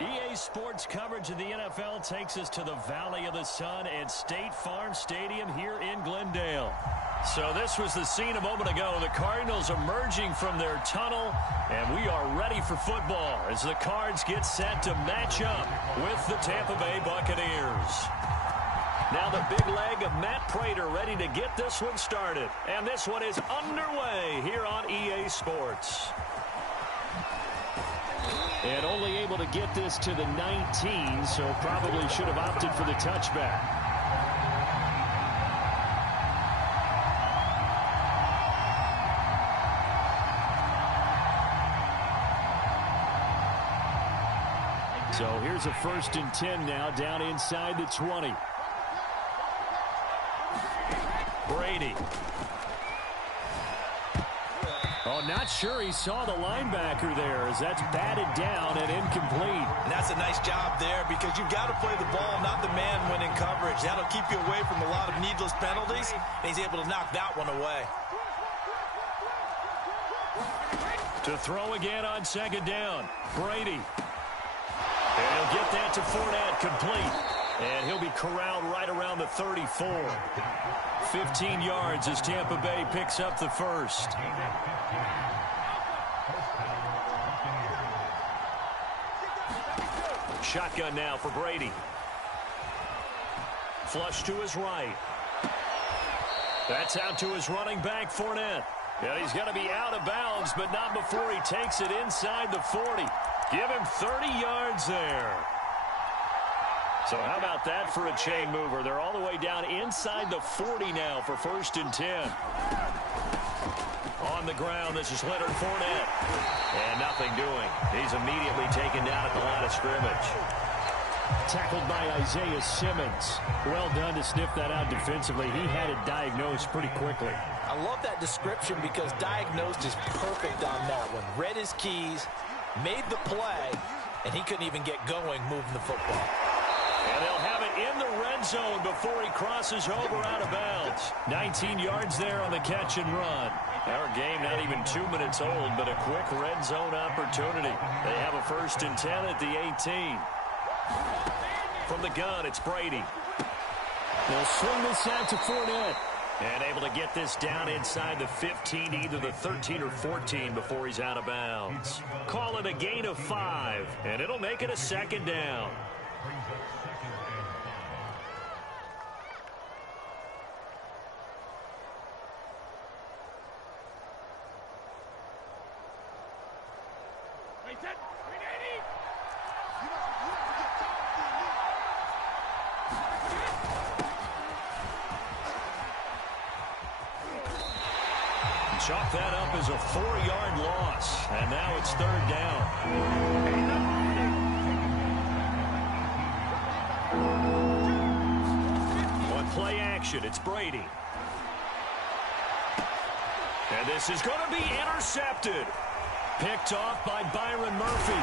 EA Sports coverage of the NFL takes us to the Valley of the Sun at State Farm Stadium here in Glendale. So this was the scene a moment ago. The Cardinals emerging from their tunnel, and we are ready for football as the Cards get set to match up with the Tampa Bay Buccaneers. Now the big leg of Matt Prater ready to get this one started. And this one is underway here on EA Sports. And only able to get this to the 19, so probably should have opted for the touchback. So here's a 1st and 10 now, down inside the 20. Brady. Oh, not sure he saw the linebacker there as that's batted down and incomplete. And that's a nice job there because you've got to play the ball, not the man when in coverage. That'll keep you away from a lot of needless penalties, and he's able to knock that one away. To throw again on 2nd down. Brady. And he'll get that to Fournette, complete. And he'll be corralled right around the 34. 15 yards as Tampa Bay picks up the first. Shotgun now for Brady. Flush to his right. That's out to his running back, Fournette. And he's going to be out of bounds, but not before he takes it inside the 40. Give him 30 yards there. So how about that for a chain mover? They're all the way down inside the 40 now for 1st and 10. On the ground, this is Leonard Fournette. And nothing doing. He's immediately taken down at the line of scrimmage. Tackled by Isaiah Simmons. Well done to sniff that out defensively. He had it diagnosed pretty quickly. I love that description because diagnosed is perfect on that one. Read his keys, made the play, and he couldn't even get going moving the football. And they'll have it in the red zone before he crosses over out of bounds. 19 yards there on the catch and run. Our game not even 2 minutes old, but a quick red zone opportunity. They have a 1st and 10 at the 18. From the gun, it's Brady. They'll swing this out to Fournette. And able to get this down inside the 15, either the 13 or 14 before he's out of bounds. Call it a gain of 5, and it'll make it a 2nd down. Chalk that up as a 4-yard loss, and now it's 3rd down. On play action, it's Brady. And this is going to be intercepted. Picked off by Byron Murphy.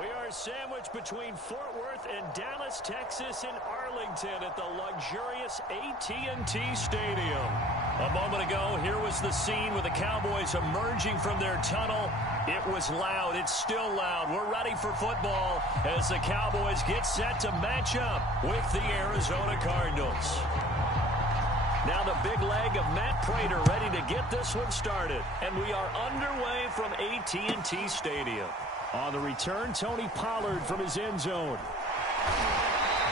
We are sandwiched between Fort Worth and Dallas, Texas, and Arlington at the luxurious AT&T Stadium. A moment ago, here was the scene with the Cowboys emerging from their tunnel. It was loud. It's still loud. We're ready for football as the Cowboys get set to match up with the Arizona Cardinals. Now the big leg of Matt Prater ready to get this one started. And we are underway from AT&T Stadium. On the return, Tony Pollard from his end zone.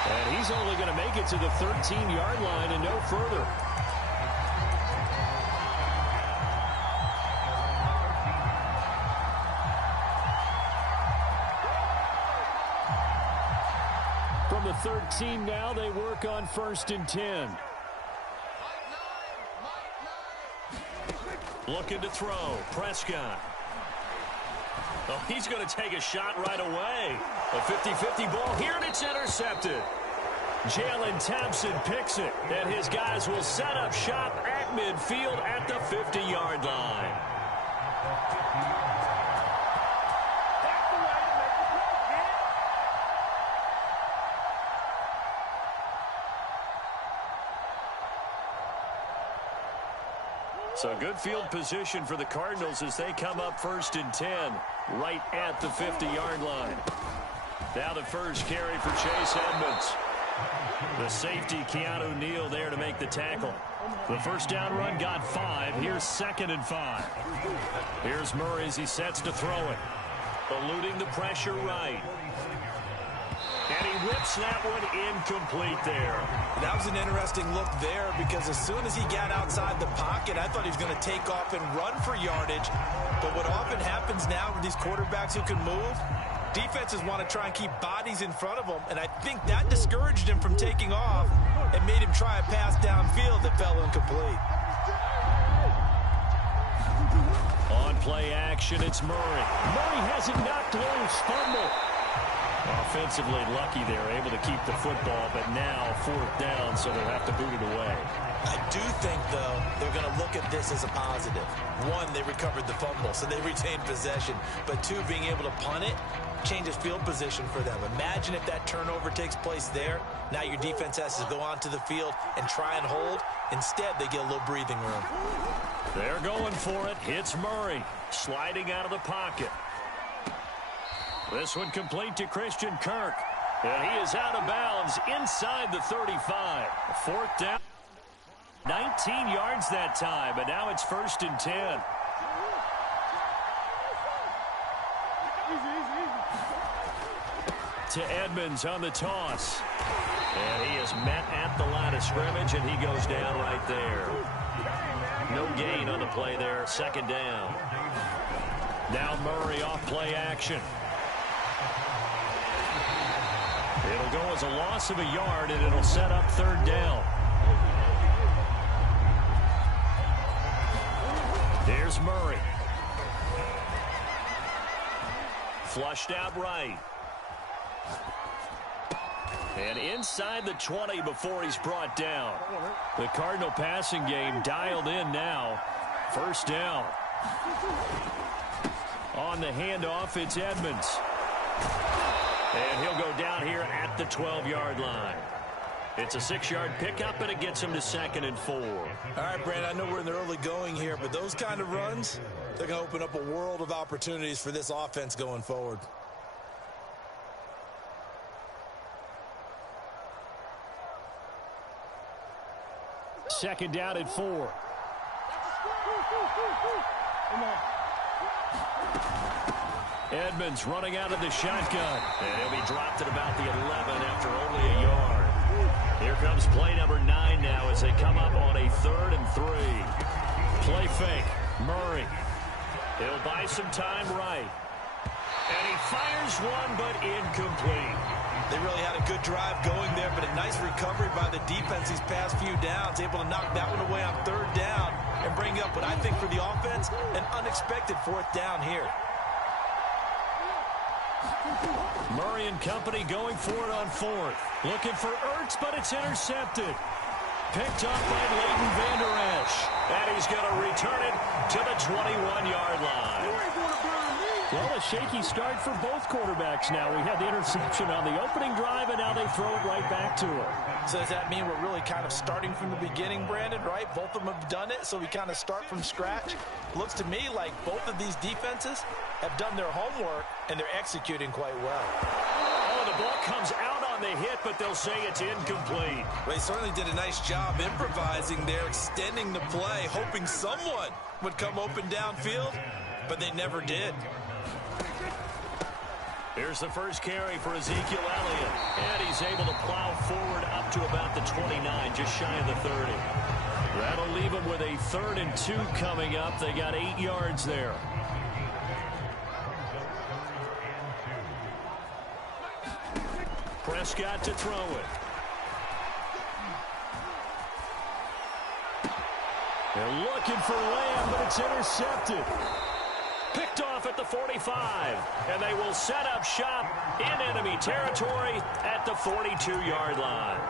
And he's only going to make it to the 13-yard line and no further. From the 13 now, they work on 1st and 10. Looking to throw. Prescott. Oh, he's going to take a shot right away. A 50-50 ball here, and it's intercepted. Jalen Thompson picks it, and his guys will set up shop at midfield at the 50-yard line. So good field position for the Cardinals as they come up 1st and 10, right at the 50-yard line. Now the first carry for Chase Edmonds. The safety, Keanu Neal, there to make the tackle. The first down run got 5. Here's 2nd and 5. Here's Murray as he sets to throw it. Eluding the pressure right. And he whips that one incomplete there. That was an interesting look there because as soon as he got outside the pocket, I thought he was going to take off and run for yardage. But what often happens now with these quarterbacks who can move, defenses want to try and keep bodies in front of them. And I think that discouraged him from taking off and made him try a pass downfield that fell incomplete. On play action, it's Murray. Murray has it knocked loose. Fumble. Offensively lucky they're able to keep the football, but now 4th down, so they'll have to boot it away. I do think, though, they're going to look at this as a positive. 1, they recovered the fumble, so they retained possession. But 2, being able to punt it changes field position for them. Imagine if that turnover takes place there. Now your defense has to go onto the field and try and hold. Instead, they get a little breathing room. They're going for it. It's Murray sliding out of the pocket. This one complete to Christian Kirk. And he is out of bounds inside the 35. 4th down. 19 yards that time, but now it's 1st and 10. To Edmonds on the toss. And he is met at the line of scrimmage, and he goes down right there. No gain on the play there. 2nd down. Now Murray off play action. It'll go as a loss of a yard, and it'll set up 3rd down. Here's Murray. Flushed out right. And inside the 20 before he's brought down. The Cardinal passing game dialed in now. 1st down. On the handoff, it's Edmonds. And he'll go down here at the 12-yard line. It's a 6-yard pickup, and it gets him to 2nd and 4. All right, Brandon, I know we're in the early going here, but those kind of runs, they're going to open up a world of opportunities for this offense going forward. Second down and 4. Edmonds running out of the shotgun. And he'll be dropped at about the 11 after only a yard. Here comes play number 9 now as they come up on a 3rd and 3. Play fake. Murray. He'll buy some time right. And he fires one, but incomplete. They really had a good drive going there, but a nice recovery by the defense these past few downs. Able to knock that one away on 3rd down and bring up what I think for the offense, an unexpected 4th down here. Murray and company going for it on 4th. Looking for Ertz, but it's intercepted. Picked up by Leighton Vander Esch. And he's going to return it to the 21-yard line. Well, a shaky start for both quarterbacks now. We had the interception on the opening drive, and now they throw it right back to him. So does that mean we're really kind of starting from the beginning, Brandon, right? Both of them have done it, so we kind of start from scratch. Looks to me like both of these defenses have done their homework, and they're executing quite well. Oh, the ball comes out on the hit, but they'll say it's incomplete. Well, they certainly did a nice job improvising there, extending the play, hoping someone would come open downfield, but they never did. Here's the first carry for Ezekiel Elliott. And he's able to plow forward up to about the 29, just shy of the 30. That'll leave him with a 3rd and 2 coming up. They got 8 yards there. Prescott to throw it. They're looking for Lamb, but it's intercepted. Picked off at the 45, and they will set up shop in enemy territory at the 42-yard line.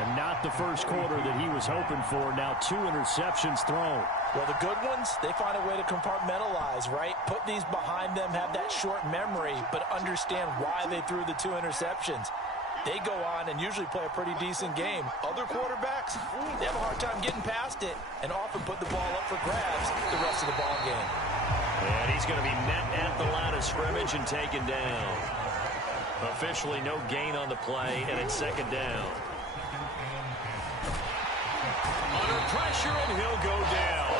And not the first quarter that he was hoping for. Now 2 interceptions thrown. Well, the good ones, they find a way to compartmentalize, right? Put these behind them, have that short memory, but understand why they threw the 2 interceptions. They go on and usually play a pretty decent game. Other quarterbacks, they have a hard time getting past it and often put the ball up for grabs the rest of the ball game. And he's going to be met at the line of scrimmage and taken down. Officially no gain on the play, and it's 2nd down. Under pressure, and he'll go down.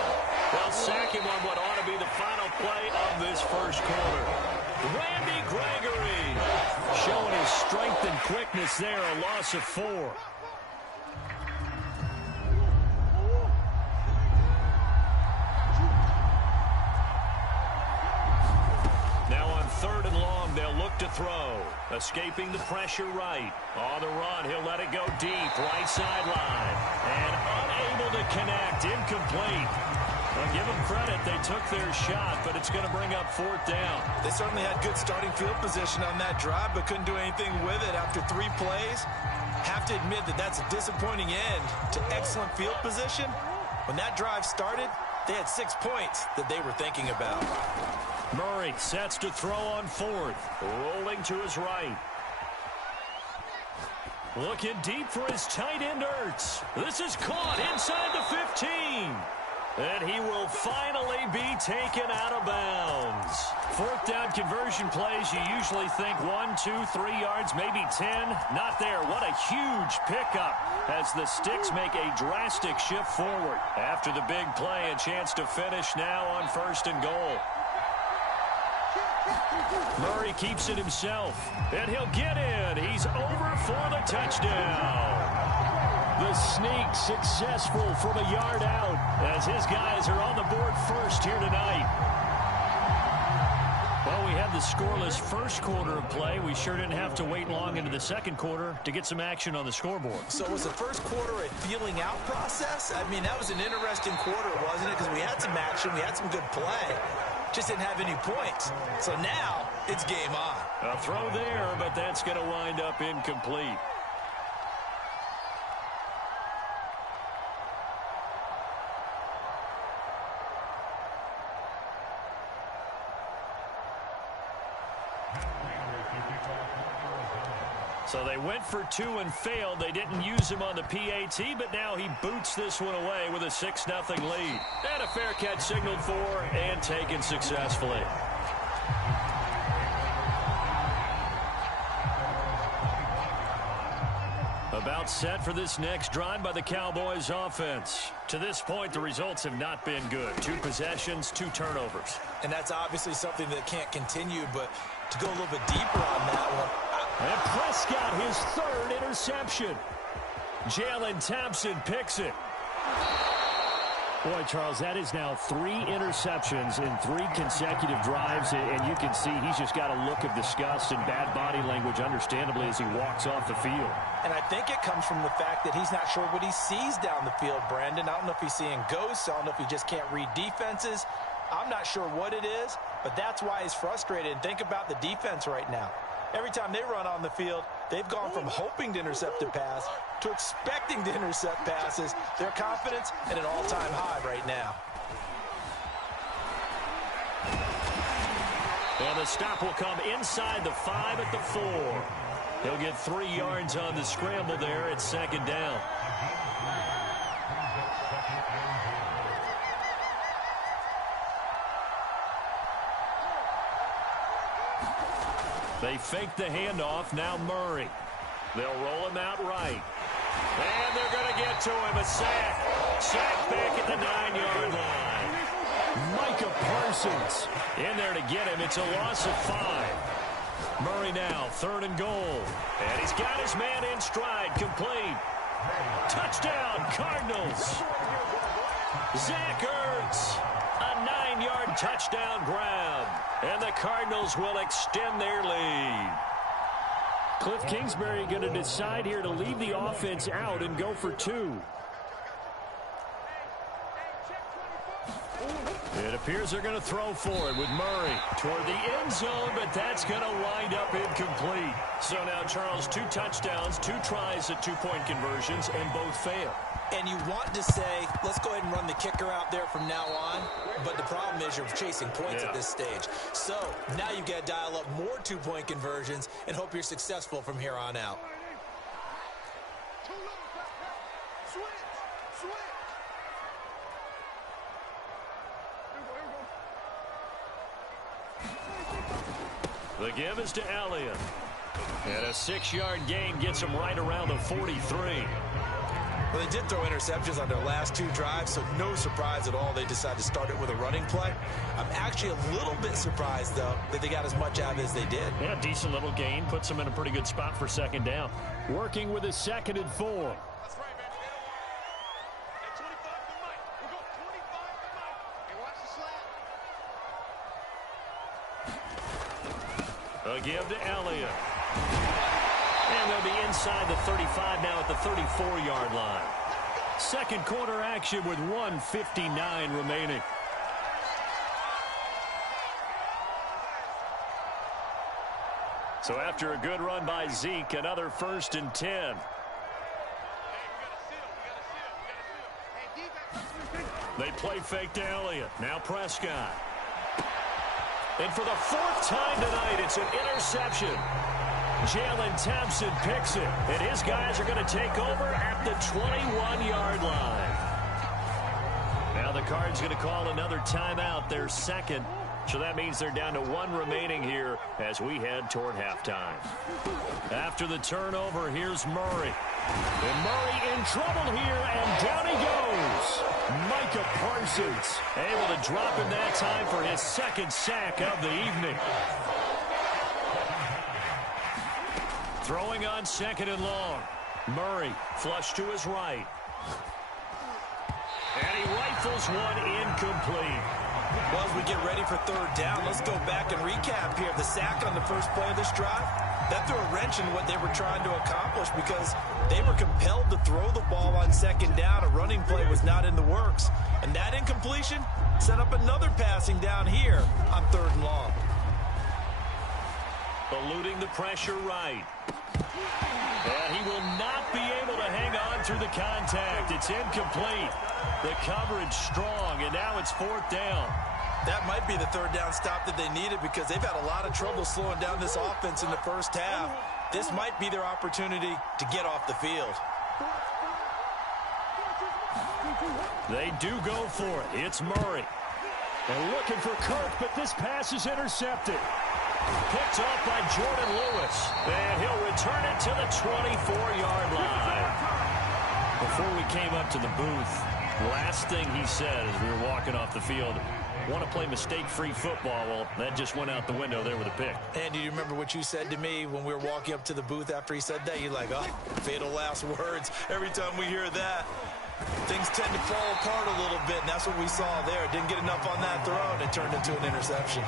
They'll sack him on what ought to be the final play of this first quarter. Randy Gregory showing his strength and quickness there, a loss of 4. Now on 3rd and long, they'll look to throw. Escaping the pressure right. On the run, he'll let it go deep, right sideline. And unable to connect, incomplete. Well, give them credit, they took their shot, but it's going to bring up 4th down. They certainly had good starting field position on that drive, but couldn't do anything with it after 3 plays. Have to admit that that's a disappointing end to excellent field position. When that drive started, they had 6 points that they were thinking about. Murray sets to throw on 4th, rolling to his right. Looking deep for his tight end, Ertz. This is caught inside the 15. And he will finally be taken out of bounds. 4th down conversion plays, you usually think 1, 2, 3 yards, maybe 10. Not there. What a huge pickup as the Sticks make a drastic shift forward. After the big play, a chance to finish now on 1st and goal. Murray keeps it himself, and he'll get in. He's over for the touchdown. The sneak successful from a yard out as his guys are on the board first here tonight. Well, we had the scoreless first quarter of play. We sure didn't have to wait long into the second quarter to get some action on the scoreboard. So was the first quarter a feeling out process? I mean, that was an interesting quarter, wasn't it? Because we had some action, we had some good play. Just didn't have any points. So now it's game on. A throw there, but that's going to wind up incomplete. So they went for 2 and failed. They didn't use him on the PAT, but now he boots this one away with a 6-0 lead. And a fair catch signaled for and taken successfully. About set for this next drive by the Cowboys offense. To this point, the results have not been good. 2 possessions, 2 turnovers. And that's obviously something that can't continue, but to go a little bit deeper on that one. And Prescott, his 3rd interception. Jalen Thompson picks it. Boy, Charles, that is now 3 interceptions in 3 consecutive drives, and you can see he's just got a look of disgust and bad body language, understandably, as he walks off the field. And I think it comes from the fact that he's not sure what he sees down the field, Brandon. I don't know if he's seeing ghosts. I don't know if he just can't read defenses. I'm not sure what it is, but that's why he's frustrated. And think about the defense right now. Every time they run on the field, they've gone from hoping to intercept a pass to expecting to intercept passes. Their confidence at an all-time high right now. And the stop will come inside the 5 at the 4. He'll get 3 yards on the scramble there at second down. They fake the handoff. Now Murray. They'll roll him out right. And they're going to get to him. A sack. Sack back at the 9-yard line. Micah Parsons in there to get him. It's a loss of 5. Murray now, 3rd and goal. And he's got his man in stride. Complete. Touchdown, Cardinals. Zach Ertz. A 9-yard touchdown grab. And the Cardinals will extend their lead. Cliff Kingsbury going to decide here to leave the offense out and go for 2. It appears they're going to throw for it with Murray toward the end zone, but that's going to wind up incomplete. So now, Charles, 2 touchdowns, 2 tries at 2-point conversions, and both fail. And you want to say, let's go ahead and run the kicker out there from now on. But the problem is you're chasing points at this stage. So now you've got to dial up more 2-point conversions and hope you're successful from here on out. The give is to Elliott. And a 6-yard gain gets him right around the 43. Well, they did throw interceptions on their last 2 drives, so no surprise at all they decided to start it with a running play. I'm actually a little bit surprised, though, that they got as much out of it as they did. Yeah, decent little gain. Puts them in a pretty good spot for second down. Working with a 2nd and 4. That's right, man. Hey, 25 to Mike. We'll go 25 to Mike. Hey, watch the slap. A give to Elliott. And they'll be inside the 35 now at the 34-yard line. Second quarter action with 1:59 remaining. So after a good run by Zeke, another 1st and 10. They play fake to Elliott. Now Prescott. And for the 4th time tonight, it's an interception. Jalen Thompson picks it, and his guys are going to take over at the 21-yard line. Now the Cards going to call another timeout, their 2nd. So that means they're down to 1 remaining here as we head toward halftime. After the turnover, here's Murray. And Murray in trouble here, and down he goes. Micah Parsons able to drop him that time for his 2nd sack of the evening. Throwing on 2nd and long. Murray flush to his right. And he rifles one incomplete. Well, as we get ready for 3rd down, let's go back and recap here. The sack on the first play of this drive, that threw a wrench in what they were trying to accomplish because they were compelled to throw the ball on 2nd down. A running play was not in the works. And that incompletion set up another passing down here on 3rd and long. Eluding the pressure right. And he will not be able to hang on through the contact. It's incomplete. The coverage strong, and now it's 4th down. That might be the 3rd down stop that they needed because they've had a lot of trouble slowing down this offense in the first half. This might be their opportunity to get off the field. They do go for it. It's Murray. And looking for Kirk, but this pass is intercepted. Picked off by Jordan Lewis. And he'll return it to the 24-yard line. Before we came up to the booth, last thing he said as we were walking off the field, want to play mistake-free football. Well, that just went out the window there with a pick. And do you remember what you said to me when we were walking up to the booth after he said that? You're like, oh, fatal last words. Every time we hear that, things tend to fall apart a little bit, and that's what we saw there. Didn't get enough on that throw, and it turned into an interception.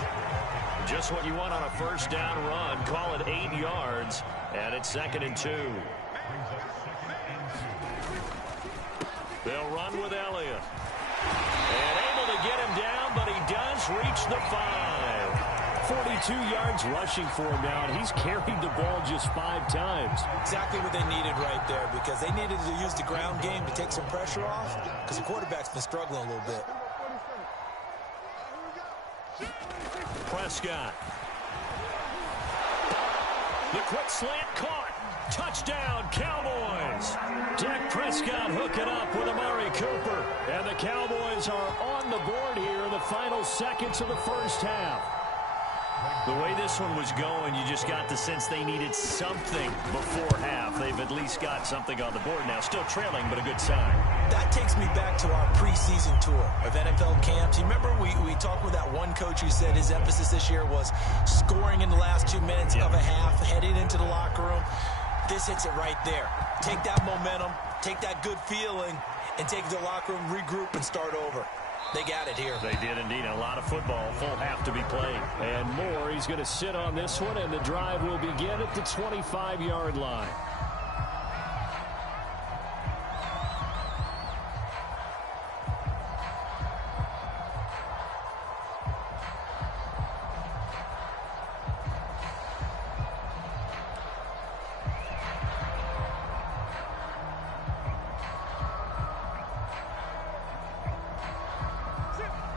Just what you want on a 1st down run. Call it 8 yards, and it's 2nd and 2. They'll run with Elliott. And able to get him down, but he does reach the 5. 42 yards rushing for him now, and he's carried the ball just 5 times. Exactly what they needed right there because they needed to use the ground game to take some pressure off because the quarterback's been struggling a little bit. Prescott. The quick slant caught. Touchdown, Cowboys. Dak Prescott hooking up with Amari Cooper. And the Cowboys are on the board here in the final seconds of the first half. The way this one was going, you just got the sense they needed something before half. They've at least got something on the board now. Still trailing, but a good sign. That takes me back to our preseason tour of NFL camps. You remember we talked with that one coach who said his emphasis this year was scoring in the last 2 minutes of a half, heading into the locker room. This hits it right there. Take that momentum, take that good feeling, and take it to the locker room, regroup, and start over. They got it here. They did indeed. A lot of football, full half to be played. And more, he's going to sit on this one, and the drive will begin at the 25-yard line.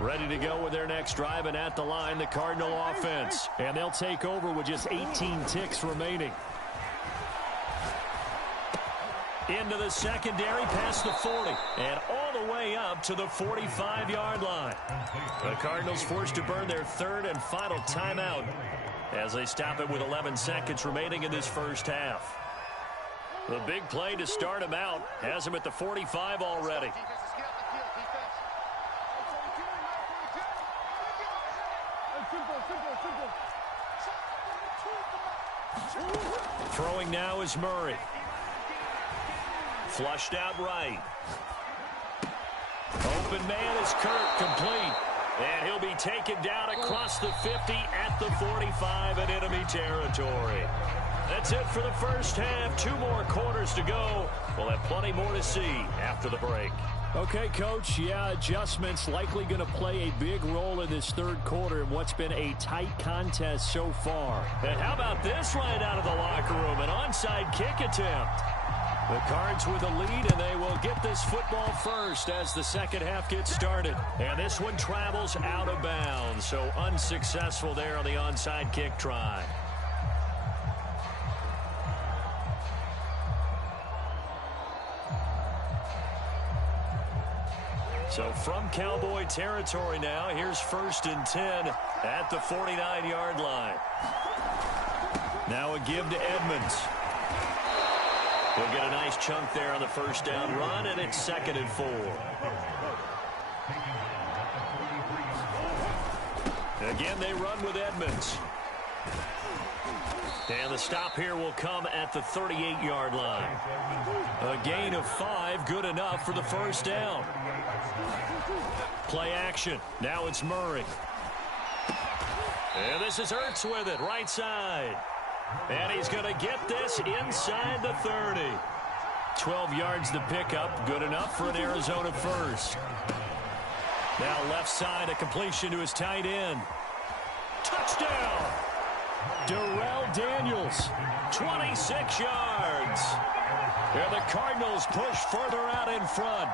Ready to go with their next drive, and at the line, the Cardinal offense. And they'll take over with just 18 ticks remaining. Into the secondary, past the 40, and all the way up to the 45-yard line. The Cardinals forced to burn their third and final timeout as they stop it with 11 seconds remaining in this first half. The big play to start him out has him at the 45 already. Throwing now is Murray. Flushed out right. Open man is Kirk, complete. And he'll be taken down across the 50 at the 45 in enemy territory. That's it for the first half. 2 more quarters to go. We'll have plenty more to see after the break. Okay, Coach, adjustments likely going to play a big role in this third quarter in what's been a tight contest so far. And how about this right out of the locker room? An onside kick attempt. The Cards with a lead, and they will get this football first as the second half gets started. And this one travels out of bounds, so unsuccessful there on the onside kick try. So from Cowboy territory now, here's 1st and 10 at the 49-yard line. Now a give to Edmonds. We'll get a nice chunk there on the first down run, and it's 2nd and 4. Again, they run with Edmonds. And the stop here will come at the 38-yard line. A gain of 5, good enough for the first down. Play action. Now it's Murray. And this is Ertz with it, right side. And he's going to get this inside the 30. 12 yards the pickup, good enough for an Arizona first. Now left side, a completion to his tight end. Touchdown! Darrell Daniels, 26 yards. And the Cardinals push further out in front.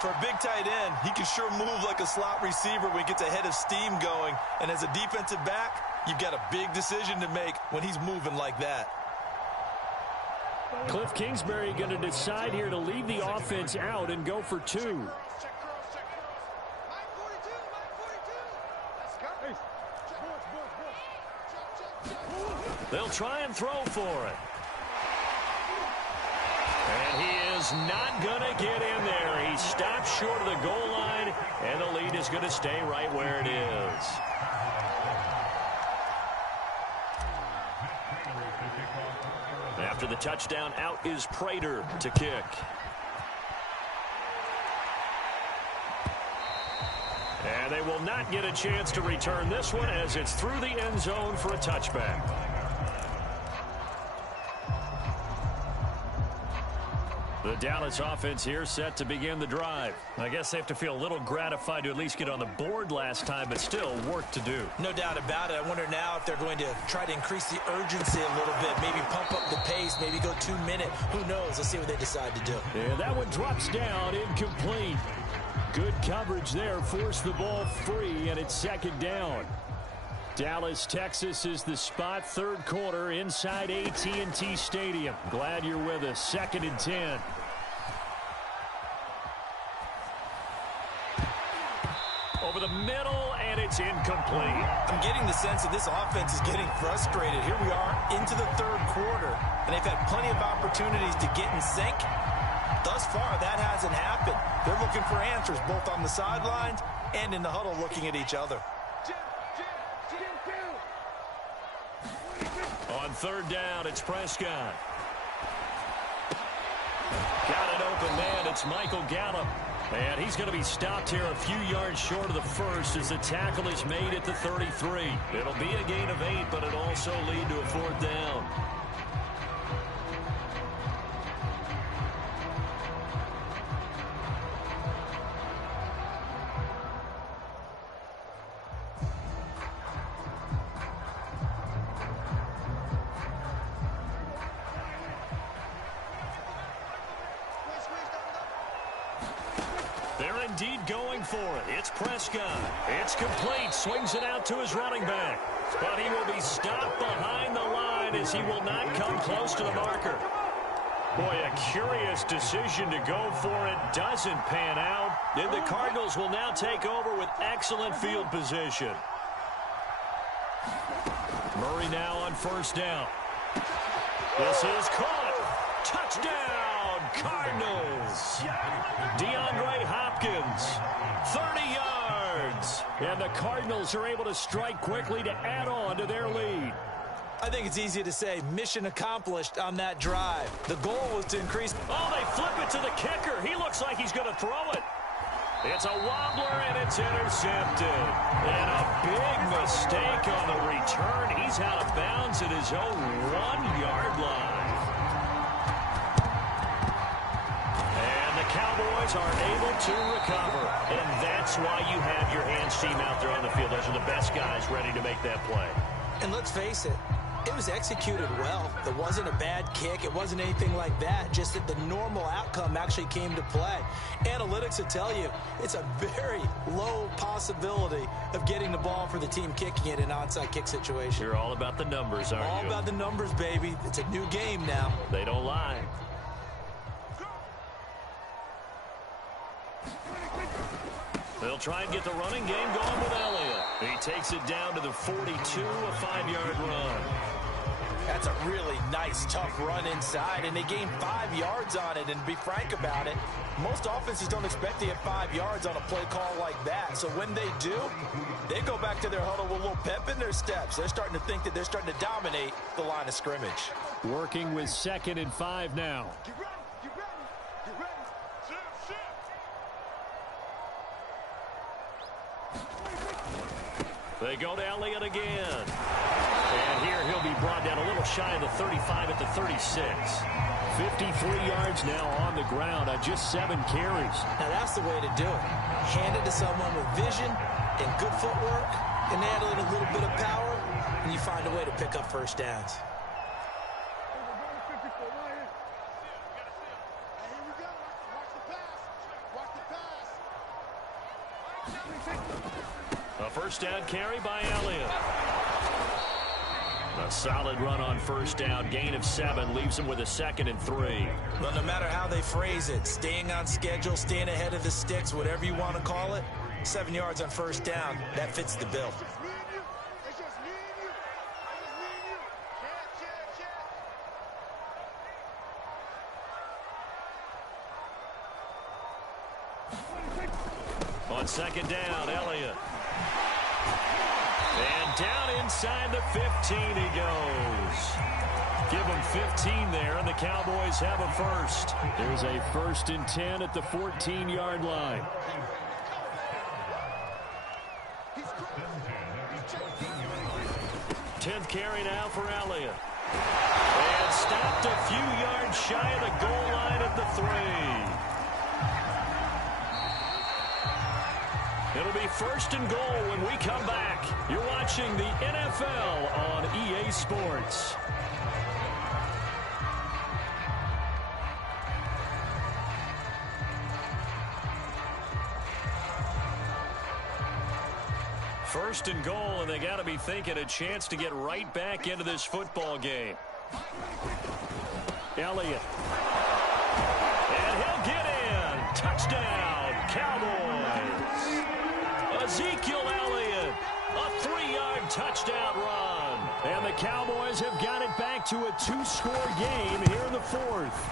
For a big tight end, he can sure move like a slot receiver when he gets a head of steam going. And as a defensive back, you've got a big decision to make when he's moving like that. Cliff Kingsbury going to decide here to leave the offense out and go for 2. They'll try and throw for it. And he is not going to get in there. He stops short of the goal line, and the lead is going to stay right where it is. After the touchdown, out is Prater to kick. And they will not get a chance to return this one as it's through the end zone for a touchback. The Dallas offense here set to begin the drive. I guess they have to feel a little gratified to at least get on the board last time, but still work to do. No doubt about it. I wonder now if they're going to try to increase the urgency a little bit, maybe pump up the pace, maybe go 2 minute. Who knows? Let's see what they decide to do. Yeah, that one drops down, incomplete. Good coverage there, forced the ball free, and it's 2nd down. Dallas, Texas is the spot. Third quarter inside AT&T Stadium. Glad you're with us. 2nd and 10. Over the middle, and it's incomplete. I'm getting the sense that this offense is getting frustrated. Here we are into the third quarter, and they've had plenty of opportunities to get in sync. Thus far, that hasn't happened. They're looking for answers both on the sidelines and in the huddle looking at each other. On 3rd down, it's Prescott. Got an open man. It's Michael Gallup. And he's going to be stopped here a few yards short of the first as the tackle is made at the 33. It'll be a gain of 8, but it'll also lead to a 4th down. They're indeed going for it. It's Prescott. It's complete. Swings it out to his running back. But he will be stopped behind the line as he will not come close to the marker. Boy, a curious decision to go for it. Doesn't pan out. Then the Cardinals will now take over with excellent field position. Murray now on 1st down. This is caught. Touchdown, Cardinals. DeAndre Hopkins, 30 yards. And the Cardinals are able to strike quickly to add on to their lead. I think it's easy to say mission accomplished on that drive. The goal was to increase. Oh, they flip it to the kicker. He looks like he's going to throw it. It's a wobbler, and it's intercepted. And a big mistake on the return. He's out of bounds at his own 1-yard line. And the Cowboys are able to recover. And that's why you have your hands team out there on the field. Those are the best guys ready to make that play. And let's face it, it was executed well. It wasn't a bad kick. It wasn't anything like that. Just that the normal outcome actually came to play. Analytics will tell you it's a very low possibility of getting the ball for the team kicking it in an onside kick situation. You're all about the numbers, aren't you? All about the numbers, baby. It's a new game now. They don't lie. They'll try and get the running game going with Elliott. He takes it down to the 42, a 5-yard run. That's a really nice, tough run inside, and they gained 5 yards on it. And to be frank about it, most offenses don't expect to get 5 yards on a play call like that. So when they do, they go back to their huddle with a little pep in their steps. They're starting to think that they're starting to dominate the line of scrimmage. Working with 2nd and 5 now. Get ready, get ready, get ready. Set. They go to Elliott again. And here he'll be brought down a little shy of the 35 at the 36. 53 yards now on the ground on just 7 carries. Now that's the way to do it. Hand it to someone with vision and good footwork, and add in a little bit of power, and you find a way to pick up first downs. A first down carry by Elliott. A solid run on first down. Gain of 7 leaves him with a 2nd and 3. Well, no matter how they phrase it, staying on schedule, staying ahead of the sticks, whatever you want to call it, 7 yards on first down, that fits the bill. On 2nd down, Elliott. And down inside the 15 he goes. Give him 15 there, and the Cowboys have a first. There's a 1st and 10 at the 14-yard line. Tenth carry now for Elliott. And stopped a few yards shy of the goal line at the 3. It'll be 1st and goal when we come back. You're watching the NFL on EA Sports. First and goal, and they got to be thinking a chance to get right back into this football game. Elliott. And he'll get in. Touchdown, Cowboys. Ezekiel Elliott, a 3-yard touchdown run. And the Cowboys have got it back to a 2-score game here in the fourth.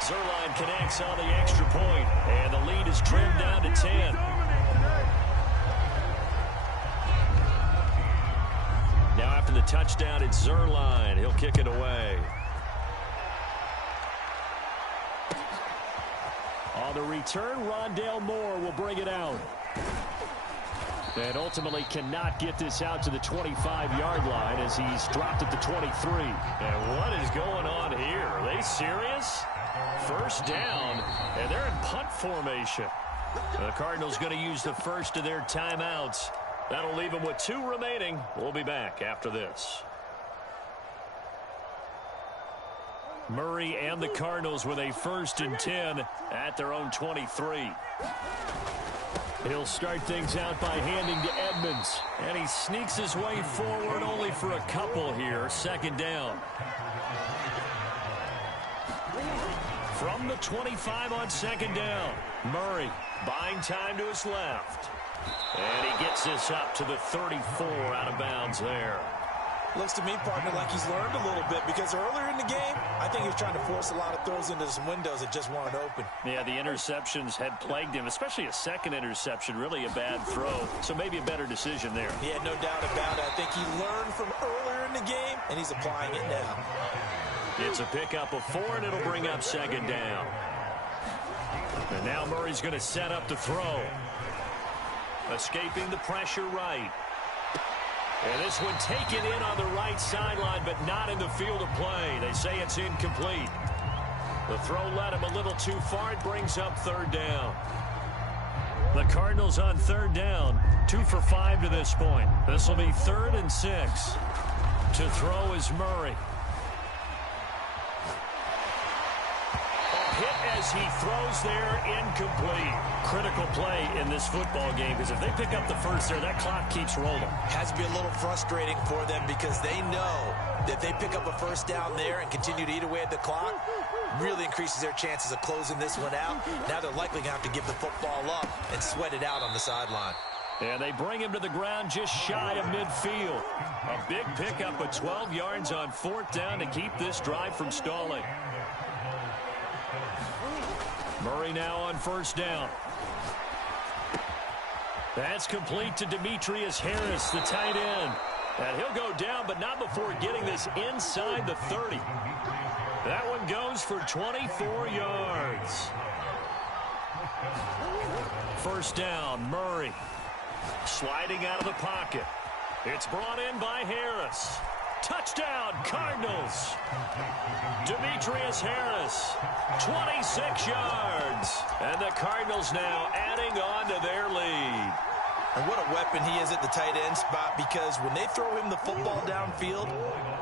Zerline connects on the extra point, and the lead is trimmed down to 10. Now after the touchdown, it's Zerline. He'll kick it away. On the return, Rondale Moore will bring it out. And ultimately cannot get this out to the 25-yard line as he's dropped at the 23. And what is going on here? Are they serious? First down, and they're in punt formation. The Cardinals going to use the first of their timeouts. That'll leave them with 2 remaining. We'll be back after this. Murray and the Cardinals with a 1st and 10 at their own 23. He'll start things out by handing to Edmonds. And he sneaks his way forward only for a couple here. 2nd down. From the 25 on 2nd down. Murray buying time to his left. And he gets this up to the 34 out of bounds there. Looks to me, partner, like he's learned a little bit because earlier in the game, I think he was trying to force a lot of throws into some windows that just weren't open. Yeah, the interceptions had plagued him, especially a second interception, really a bad throw. So maybe a better decision there. Yeah, no doubt about it. I think he learned from earlier in the game, and he's applying it now. It's a pickup of 4, and it'll bring up 2nd down. And now Murray's going to set up the throw. Escaping the pressure right. And this one taken in on the right sideline, but not in the field of play. They say it's incomplete. The throw led him a little too far. It brings up 3rd down. The Cardinals on 3rd down. 2 for 5 to this point. This will be 3rd and 6. To throw is Murray. Hit as he throws there, incomplete. Critical play in this football game because if they pick up the first there, that clock keeps rolling. Has to be a little frustrating for them because they know that if they pick up a first down there and continue to eat away at the clock, really increases their chances of closing this one out. Now they're likely going to have to give the football up and sweat it out on the sideline. And they bring him to the ground just shy of midfield. A big pickup of 12 yards on 4th down to keep this drive from stalling. Murray now on 1st down. That's complete to Demetrius Harris, the tight end. And he'll go down, but not before getting this inside the 30. That one goes for 24 yards. 1st down, Murray. Sliding out of the pocket. It's brought in by Harris. Touchdown, Cardinals. Demetrius Harris, 26 yards. And the Cardinals now adding on to their lead. And what a weapon he is at the tight end spot because when they throw him the football downfield,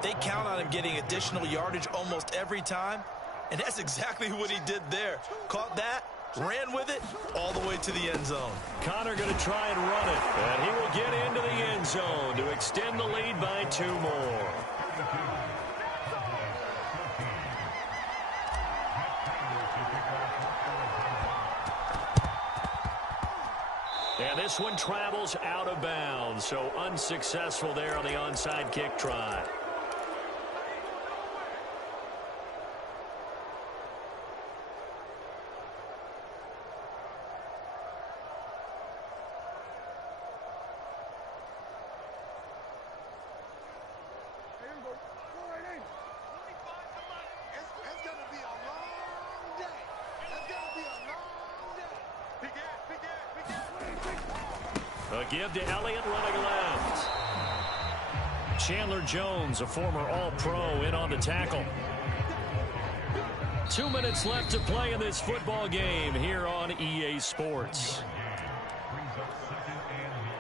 they count on him getting additional yardage almost every time. And that's exactly what he did there. Caught that, ran with it, all the way to the end zone. Connor going to try and run it. And he will get into the end zone to extend the lead by 2 more. And this one travels out of bounds, so unsuccessful there on the onside kick try. A give to Elliott running left. Chandler Jones, a former All-Pro, in on the tackle. 2 minutes left to play in this football game here on EA Sports.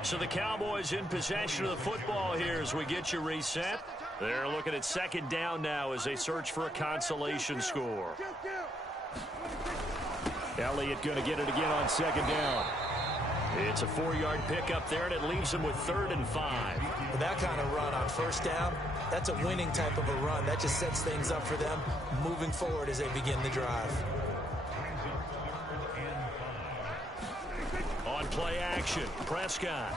So the Cowboys in possession of the football here as we get you reset. They're looking at 2nd down now as they search for a consolation score. Elliott going to get it again on 2nd down. It's a 4-yard pickup there, and it leaves them with 3rd and 5. With that kind of run on first down, that's a winning type of a run. That just sets things up for them moving forward as they begin the drive. On play action, Prescott.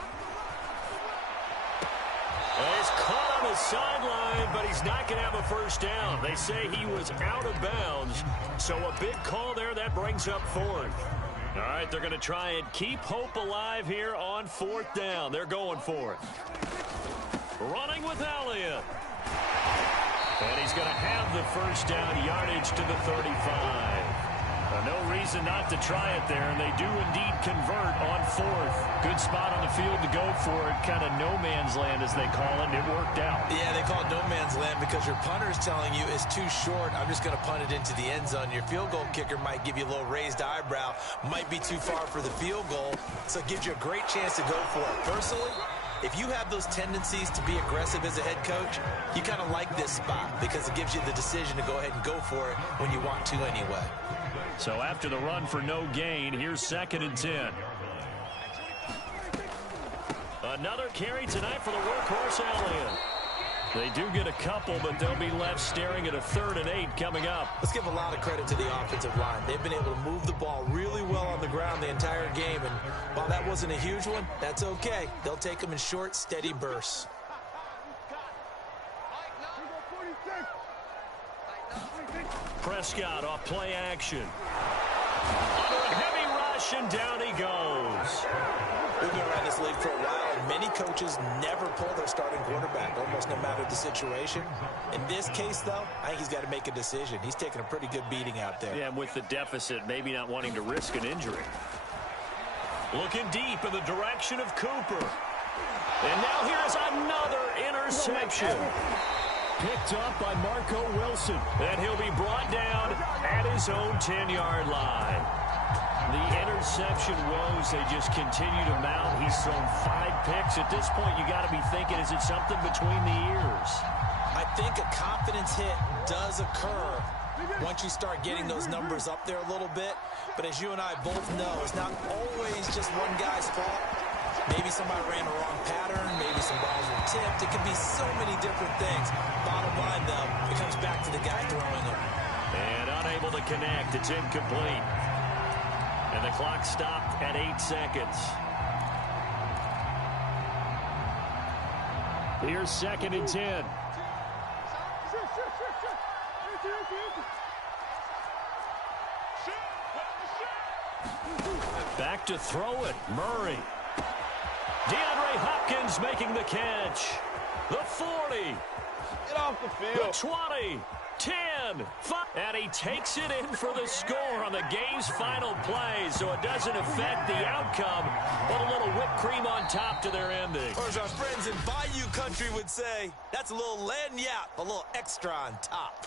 He's caught on the sideline, but he's not going to have a first down. They say he was out of bounds, so a big call there. That brings up 4th. All right, they're going to try and keep hope alive here on 4th down. They're going for it. Running with Elliott. And he's going to have the first down, yardage to the 35. No reason not to try it there, and they do indeed convert on 4th. Good spot on the field to go for it, kind of no man's land as they call it, and it worked out. Yeah, they call it no man's land because your punter's telling you it's too short. I'm just going to punt it into the end zone. Your field goal kicker might give you a little raised eyebrow, might be too far for the field goal, so it gives you a great chance to go for it. Personally, if you have those tendencies to be aggressive as a head coach, you kind of like this spot because it gives you the decision to go ahead and go for it when you want to anyway. So after the run for no gain, here's 2nd and 10. Another carry tonight for the workhorse Elliott. They do get a couple, but they'll be left staring at a 3rd and 8 coming up. Let's give a lot of credit to the offensive line. They've been able to move the ball really well on the ground the entire game, and while that wasn't a huge one, that's okay. They'll take them in short, steady bursts. Prescott off play action. Under a heavy rush, and down he goes. We've been around this league for a while, and many coaches never pull their starting quarterback, almost no matter the situation. In this case, though, I think he's got to make a decision. He's taking a pretty good beating out there. Yeah, and with the deficit, maybe not wanting to risk an injury. Looking deep in the direction of Cooper. And now here's another interception. Picked up by Marco Wilson. And he'll be brought down at his own 10-yard line. The interception woes, they just continue to mount. He's thrown 5 picks. At this point, you got to be thinking, is it something between the ears? I think a confidence hit does occur once you start getting those numbers up there a little bit. But as you and I both know, it's not always just one guy's fault. Maybe somebody ran a wrong pattern. Maybe some balls were tipped. It could be so many different things. Bottom line, though, it comes back to the guy throwing them. And unable to connect. It's incomplete. And the clock stopped at 8 seconds. Here's 2nd and 10. Back to throw it. Murray. DeAndre Hopkins making the catch. The 40. Get off the field. The 20. 10. 5. And he takes it in for the score on the game's final play, so it doesn't affect the outcome, but a little whipped cream on top to their ending. Or as our friends in Bayou Country would say, that's a little lagniappe, a little extra on top.